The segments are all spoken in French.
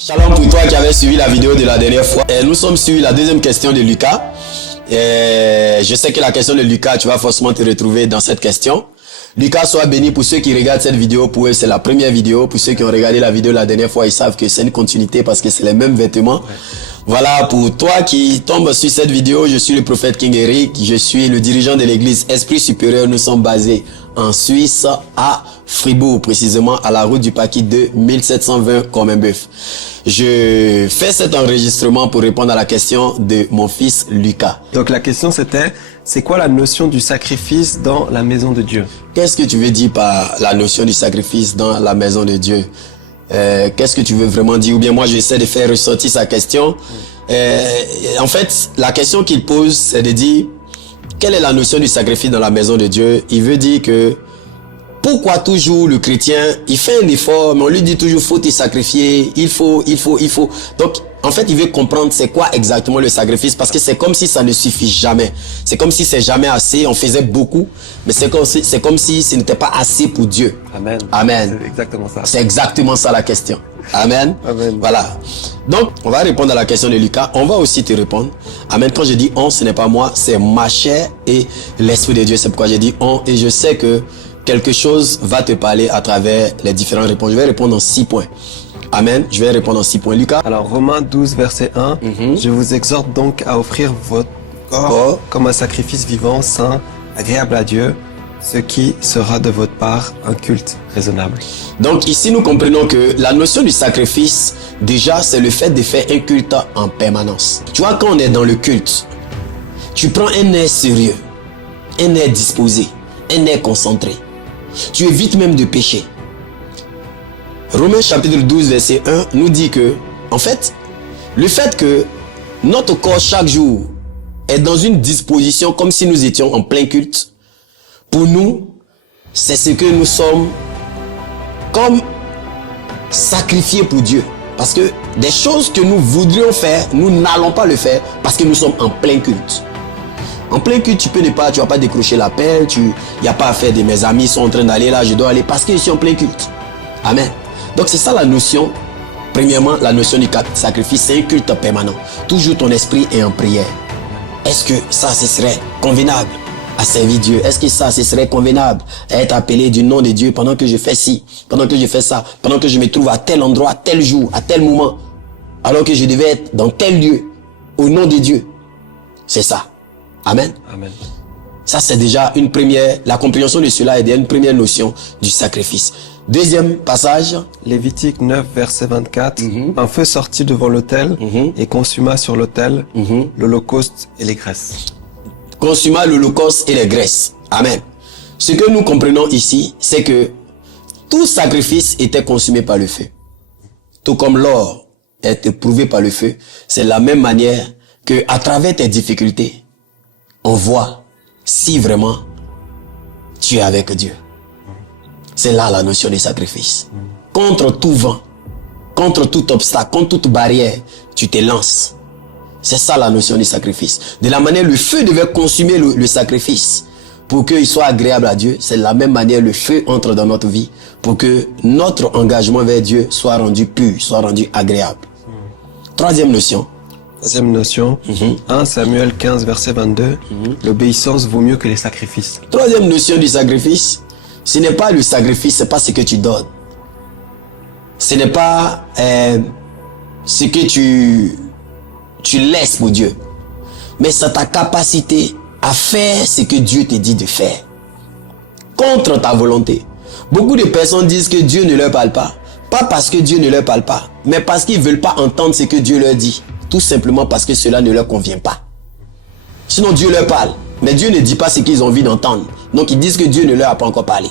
Shalom pour toi qui avais suivi la vidéo de la dernière fois. Nous sommes sur la deuxième question de Lucas. Je sais que la question de Lucas, tu vas forcément te retrouver dans cette question. Lucas soit béni. Pour ceux qui regardent cette vidéo, pour eux c'est la première vidéo. Pour ceux qui ont regardé la vidéo la dernière fois, ils savent que c'est une continuité parce que c'est les mêmes vêtements. Voilà, pour toi qui tombe sur cette vidéo, je suis le prophète King Eric, je suis le dirigeant de l'église Esprit Supérieur. Nous sommes basés en Suisse, à Fribourg, précisément à la route du Paquis 2, 1720 Corminboeuf. Je fais cet enregistrement pour répondre à la question de mon fils Lucas. Donc la question c'était, c'est quoi la notion du sacrifice dans la maison de Dieu? Qu'est-ce que tu veux dire par la notion du sacrifice dans la maison de Dieu? Qu'est-ce que tu veux vraiment dire? Ou bien moi j'essaie de faire ressortir sa question. En fait, la question qu'il pose, c'est de dire quelle est la notion du sacrifice dans la maison de Dieu? Il veut dire que pourquoi toujours le chrétien, il fait un effort, mais on lui dit toujours faut te sacrifier, il faut. Donc en fait, il veut comprendre c'est quoi exactement le sacrifice, parce que c'est comme si ça ne suffit jamais. C'est comme si c'est jamais assez, on faisait beaucoup, mais c'est comme si ce n'était pas assez pour Dieu. Amen. Amen. C'est exactement ça. C'est exactement ça la question. Amen. Amen. Voilà. Donc, on va répondre à la question de Lucas. On va aussi te répondre. Amen. Quand je dis on, ce n'est pas moi, c'est ma chair et l'Esprit de Dieu. C'est pourquoi j'ai dit on. Et je sais que quelque chose va te parler à travers les différentes réponses. Je vais répondre en 6 points. Amen. Je vais répondre en 6 points. Lucas. Alors Romains 12 verset 1, je vous exhorte donc à offrir votre corps comme un sacrifice vivant, saint, agréable à Dieu, ce qui sera de votre part un culte raisonnable. Donc ici nous comprenons que la notion du sacrifice, déjà c'est le fait de faire un culte en permanence. Tu vois, quand on est dans le culte, tu prends un air sérieux, un air disposé, un air concentré. Tu évites même de pécher. Romains chapitre 12 verset 1 nous dit que, en fait, le fait que notre corps chaque jour est dans une disposition comme si nous étions en plein culte, pour nous, c'est ce que nous sommes comme sacrifiés pour Dieu. Parce que des choses que nous voudrions faire, nous n'allons pas le faire parce que nous sommes en plein culte. En plein culte, tu vas pas décrocher l'appel, il n'y a pas à faire de mes amis sont en train d'aller là, je dois aller parce que je suis en plein culte. Amen. Donc c'est ça la notion. Premièrement, la notion du sacrifice, c'est un culte permanent. Toujours ton esprit est en prière. Est-ce que ça, ce serait convenable à servir Dieu? Est-ce que ça, ce serait convenable à être appelé du nom de Dieu pendant que je fais ci, pendant que je fais ça, pendant que je me trouve à tel endroit, à tel jour, à tel moment, alors que je devais être dans tel lieu, au nom de Dieu? C'est ça. Amen. Amen. Ça, c'est déjà une première, la compréhension de cela est déjà une première notion du sacrifice. Deuxième passage. Lévitique 9 verset 24, un feu sortit devant l'autel et consuma sur l'autel l'holocauste et les graisses. Consuma l'holocauste et les graisses. Amen. Ce que nous comprenons ici, c'est que tout sacrifice était consumé par le feu. Tout comme l'or est éprouvé par le feu, c'est la même manière que à travers tes difficultés, on voit si vraiment tu es avec Dieu. C'est là la notion du sacrifice. Contre tout vent, contre tout obstacle, contre toute barrière, tu te lances. C'est ça la notion du sacrifice. De la manière le feu devait consumer le sacrifice pour qu'il soit agréable à Dieu, c'est de la même manière le feu entre dans notre vie pour que notre engagement vers Dieu soit rendu pur, soit rendu agréable. Troisième notion. Troisième notion, 1 Samuel 15 verset 22, l'obéissance vaut mieux que les sacrifices. Troisième notion du sacrifice, ce n'est pas le sacrifice, c'est pas ce que tu donnes. Ce n'est pas ce que tu laisses pour Dieu. Mais c'est ta capacité à faire ce que Dieu te dit de faire. Contre ta volonté. Beaucoup de personnes disent que Dieu ne leur parle pas. Pas parce que Dieu ne leur parle pas, mais parce qu'ils ne veulent pas entendre ce que Dieu leur dit. Tout simplement parce que cela ne leur convient pas. Sinon Dieu leur parle. Mais Dieu ne dit pas ce qu'ils ont envie d'entendre. Donc ils disent que Dieu ne leur a pas encore parlé.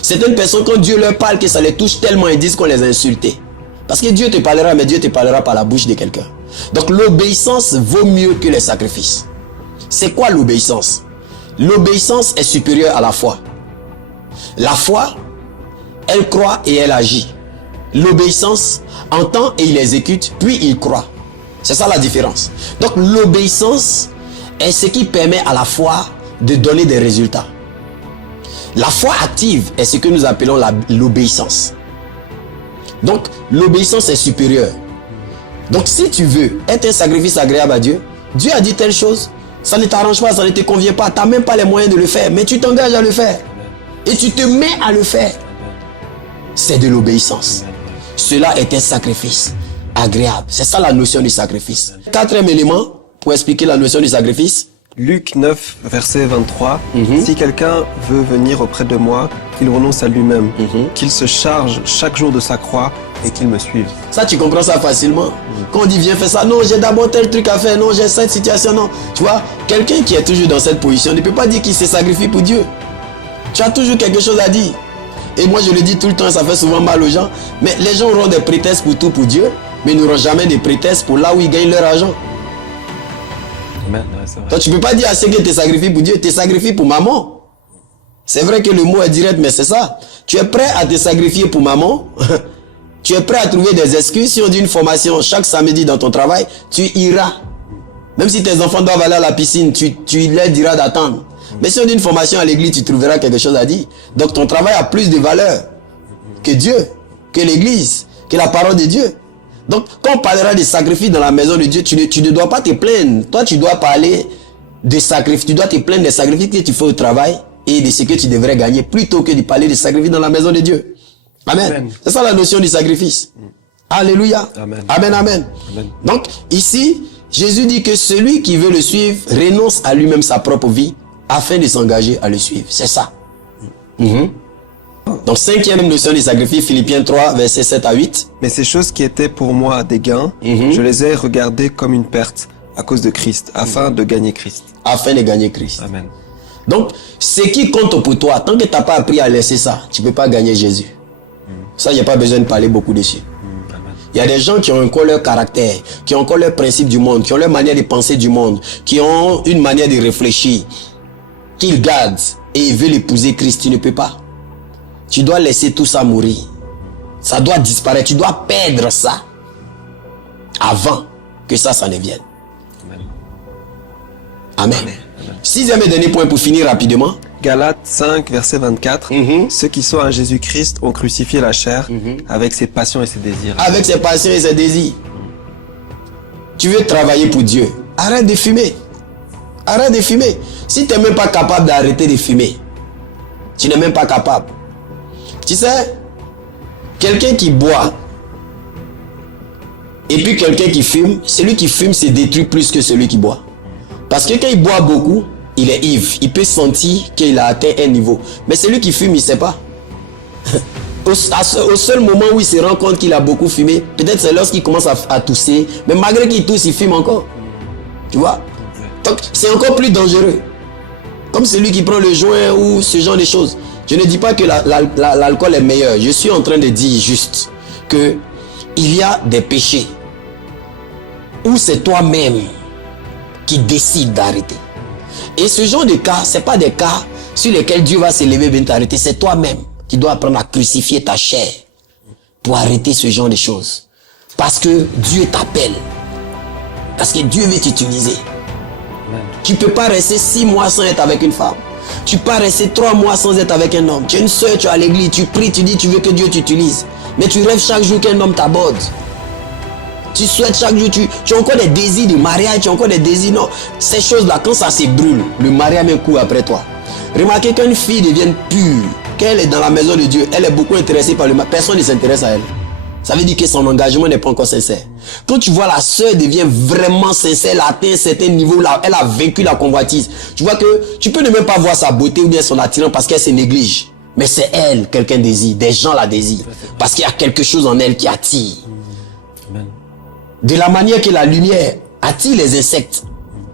Certaines personnes, quand Dieu leur parle, que ça les touche tellement, ils disent qu'on les a insultés. Parce que Dieu te parlera, mais Dieu te parlera par la bouche de quelqu'un. Donc l'obéissance vaut mieux que les sacrifices. C'est quoi l'obéissance? L'obéissance est supérieure à la foi. La foi, elle croit et elle agit. L'obéissance entend et il exécute, puis il croit. C'est ça la différence. Donc l'obéissance est ce qui permet à la foi de donner des résultats. La foi active est ce que nous appelons l'obéissance. Donc, l'obéissance est supérieure. Donc, si tu veux être un sacrifice agréable à Dieu, Dieu a dit telle chose, ça ne t'arrange pas, ça ne te convient pas, tu n'as même pas les moyens de le faire, mais tu t'engages à le faire. Et tu te mets à le faire. C'est de l'obéissance. Cela est un sacrifice agréable. C'est ça la notion du sacrifice. Quatrième élément pour expliquer la notion du sacrifice. Luc 9, verset 23. Si quelqu'un veut venir auprès de moi, qu'il renonce à lui-même, qu'il se charge chaque jour de sa croix et qu'il me suive. Ça, tu comprends ça facilement. Quand on dit viens faire ça, non, j'ai d'abord tel truc à faire, non, j'ai cette situation, non. Tu vois, quelqu'un qui est toujours dans cette position ne peut pas dire qu'il se sacrifie pour Dieu. Tu as toujours quelque chose à dire. Et moi, je le dis tout le temps, ça fait souvent mal aux gens. Mais les gens auront des prétextes pour tout pour Dieu, mais ils n'auront jamais de prétextes pour là où ils gagnent leur argent. Amen. Ouais, c'est vrai. Donc, tu ne peux pas dire à ceux qui te sacrifient pour Dieu, tu te sacrifies pour maman. C'est vrai que le mot est direct, mais c'est ça. Tu es prêt à te sacrifier pour maman. Tu es prêt à trouver des excuses. Si on dit une formation chaque samedi dans ton travail, tu iras. Même si tes enfants doivent aller à la piscine, tu leur diras d'attendre. Mais si on dit une formation à l'église, tu trouveras quelque chose à dire. Donc ton travail a plus de valeur que Dieu, que l'église, que la parole de Dieu. Donc quand on parlera de sacrifices dans la maison de Dieu, tu ne dois pas te plaindre. Toi, tu dois parler de sacrifices. Tu dois te plaindre des sacrifices que tu fais au travail et de ce que tu devrais gagner, plutôt que de parler de sacrifices dans la maison de Dieu. Amen. Amen. C'est ça la notion du sacrifice. Alléluia. Amen. Amen, amen. Amen. Donc ici, Jésus dit que celui qui veut le suivre renonce à lui-même sa propre vie afin de s'engager à le suivre. C'est ça. Donc cinquième notion du sacrifice, Philippiens 3, versets 7 à 8. Mais ces choses qui étaient pour moi des gains, je les ai regardées comme une perte à cause de Christ, afin de gagner Christ. Afin de gagner Christ. Amen. Donc, ce qui compte pour toi, tant que tu n'as pas appris à laisser ça, tu ne peux pas gagner Jésus. Ça, il n'y a pas besoin de parler beaucoup dessus. Il y a des gens qui ont encore leur caractère, qui ont encore leur principe du monde, qui ont leur manière de penser du monde, qui ont une manière de réfléchir, qu'ils gardent et ils veulent épouser Christ. Tu ne peux pas. Tu dois laisser tout ça mourir. Ça doit disparaître. Tu dois perdre ça avant que ça ne vienne. Amen. Amen. Sixième et dernier point pour finir rapidement. Galates 5, verset 24. Ceux qui sont à Jésus-Christ ont crucifié la chair avec ses passions et ses désirs. Avec ses passions et ses désirs. Tu veux travailler pour Dieu. Arrête de fumer. Arrête de fumer. Si tu n'es même pas capable d'arrêter de fumer, tu n'es même pas capable. Tu sais, quelqu'un qui boit et puis quelqu'un qui fume, celui qui fume se détruit plus que celui qui boit. Parce que quand il boit beaucoup, il est ivre. Il peut sentir qu'il a atteint un niveau. Mais celui qui fume, il ne sait pas. Au seul moment où il se rend compte qu'il a beaucoup fumé, peut-être c'est lorsqu'il commence à tousser. Mais malgré qu'il tousse, il fume encore. Tu vois? Donc, c'est encore plus dangereux. Comme celui qui prend le joint ou ce genre de choses. Je ne dis pas que l'alcool est meilleur. Je suis en train de dire juste que il y a des péchés où c'est toi-même qui décide d'arrêter. Et ce genre de cas, ce n'est pas des cas sur lesquels Dieu va s'élever et venir t'arrêter. C'est toi-même qui dois apprendre à crucifier ta chair pour arrêter ce genre de choses. Parce que Dieu t'appelle. Parce que Dieu veut t'utiliser. Tu ne peux pas rester 6 mois sans être avec une femme. Tu ne peux pas rester 3 mois sans être avec un homme. Tu es une soeur, tu es à l'église, tu pries, tu dis tu veux que Dieu t'utilise. Mais tu rêves chaque jour qu'un homme t'aborde. Tu souhaites chaque jour, tu as encore des désirs de mariage, tu as encore des désirs, non. Ces choses-là, quand ça se brûle, le mariage met un coup après toi. Remarquez qu'une fille devienne pure, qu'elle est dans la maison de Dieu, elle est beaucoup intéressée par le mariage, personne ne s'intéresse à elle. Ça veut dire que son engagement n'est pas encore sincère. Quand tu vois la sœur devient vraiment sincère, elle a atteint un certain niveau, là, elle a vaincu la convoitise. Tu vois que tu peux ne même pas voir sa beauté ou bien son attirance parce qu'elle se néglige. Mais c'est elle, quelqu'un désire, des gens la désirent. Parce qu'il y a quelque chose en elle qui attire. De la manière que la lumière attire les insectes.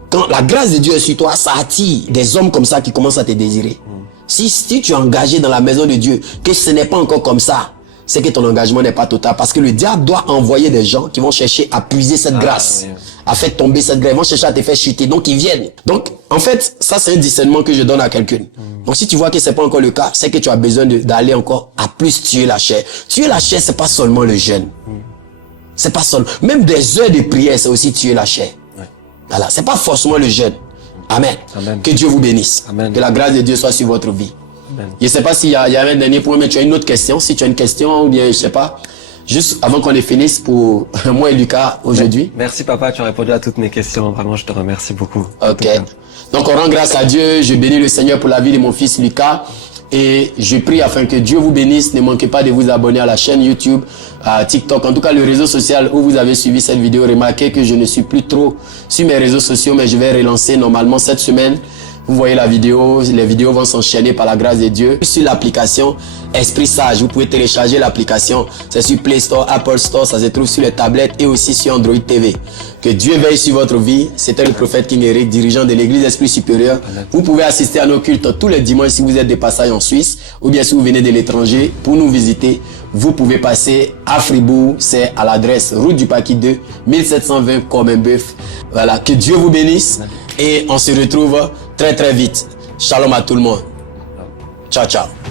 Quand la grâce de Dieu est sur toi, ça attire des hommes comme ça qui commencent à te désirer. Si tu es engagé dans la maison de Dieu, que ce n'est pas encore comme ça, c'est que ton engagement n'est pas total. Parce que le diable doit envoyer des gens qui vont chercher à puiser cette grâce, à faire tomber cette grâce. Ils vont chercher à te faire chuter. Donc ils viennent. Donc en fait, ça c'est un discernement que je donne à quelqu'un. Donc si tu vois que c'est pas encore le cas, c'est que tu as besoin d'aller encore à plus tuer la chair. Tuer la chair, c'est pas seulement le jeûne. C'est pas seulement. Même des heures de prière, c'est aussi tuer la chair. Voilà. C'est pas forcément le jeûne. Amen. Amen. Que Dieu vous bénisse. Amen. Que la grâce de Dieu soit sur votre vie. Amen. Je ne sais pas s'il y a un dernier point, mais tu as une autre question. Si tu as une question ou bien je ne sais pas, Juste avant qu'on les finisse pour moi et Lucas aujourd'hui. Merci papa, tu as répondu à toutes mes questions. Vraiment, je te remercie beaucoup. Ok. Donc on rend grâce à Dieu. Je bénis le Seigneur pour la vie de mon fils Lucas. Et je prie afin que Dieu vous bénisse. Ne manquez pas de vous abonner à la chaîne YouTube, à TikTok, en tout cas le réseau social où vous avez suivi cette vidéo. Remarquez que je ne suis plus trop sur mes réseaux sociaux, mais je vais relancer normalement cette semaine. Vous voyez la vidéo, les vidéos vont s'enchaîner par la grâce de Dieu. Sur l'application Esprit Sage, vous pouvez télécharger l'application. C'est sur Play Store, Apple Store, ça se trouve sur les tablettes et aussi sur Android TV. Que Dieu veille sur votre vie. C'était le prophète King Eric, dirigeant de l'église Esprit Supérieur. Vous pouvez assister à nos cultes tous les dimanches si vous êtes de passage en Suisse ou bien si vous venez de l'étranger pour nous visiter. Vous pouvez passer à Fribourg, c'est à l'adresse route du Paquis 2, 1720 Commenbeuf. Voilà, que Dieu vous bénisse et on se retrouve très très vite. Shalom à tout le monde. Ciao, ciao.